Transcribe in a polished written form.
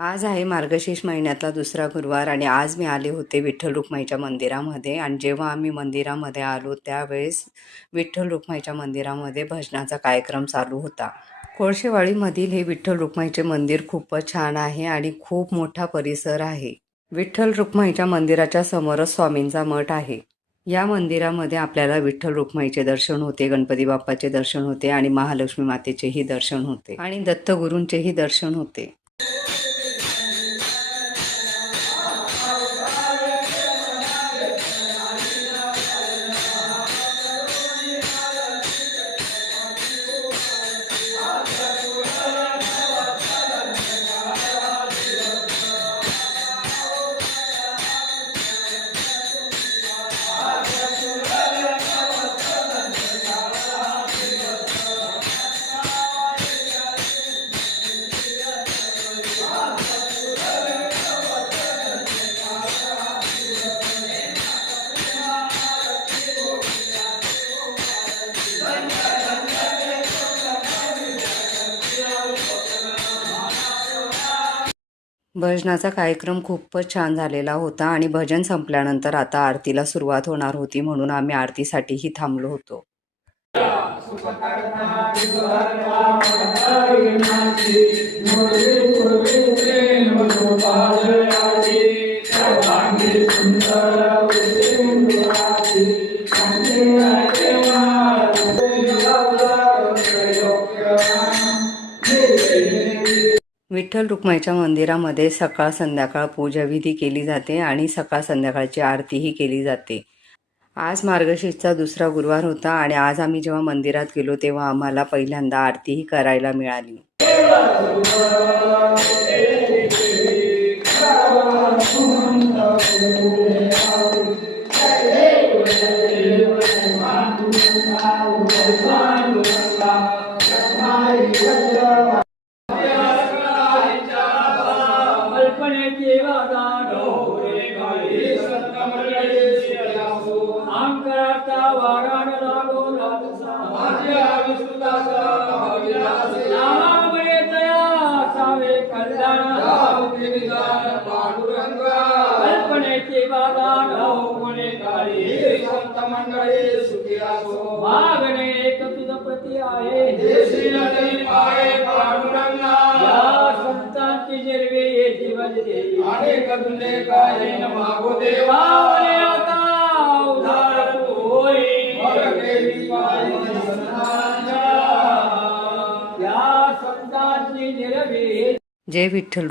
आज आहे मार्गशीर्ष महिन्यातला दुसरा गुरुवार आणि आज मी आले होते विठ्ठल रुक्माईच्या मंदिरामध्ये आणि जेव्हा आम्ही मंदिरामध्ये आलो त्यावेळेस विठ्ठल रुक्माईच्या मंदिरामध्ये भजनाचा कार्यक्रम चालू होता। कोळशेवाडीमधील हे विठ्ठल रुक्माईचे मंदिर खूपच छान आहे आणि खूप मोठा परिसर आहे। विठ्ठल रुक्माईच्या मंदिराच्या समोरच स्वामींचा मठ आहे। या मंदिरामध्ये आपल्याला विठ्ठल रुक्माईचे दर्शन होते, गणपती बाप्पाचे दर्शन होते आणि महालक्ष्मी मातेचेही दर्शन होते आणि दत्तगुरूंचेही दर्शन होते। भजनाचा कार्यक्रम खूपच छान झालेला होता आणि भजन संपल्यानंतर आता आरतीला सुरुवात होणार होती म्हणून आम्ही आरतीसाठीही थांबलो होतो। विठ्ठल रुक्माईच्या मंदिरामध्ये सकाळ संध्याकाळ पूजाविधी केली जाते आणि सकाळ संध्याकाळची आरतीही केली जाते। आज मार्गशीर्षचा दुसरा गुरुवार होता आणि आज आम्ही जेव्हा मंदिरात गेलो तेव्हा आम्हाला पहिल्यांदा आरतीही करायला मिळाली। जय विठ्ठल।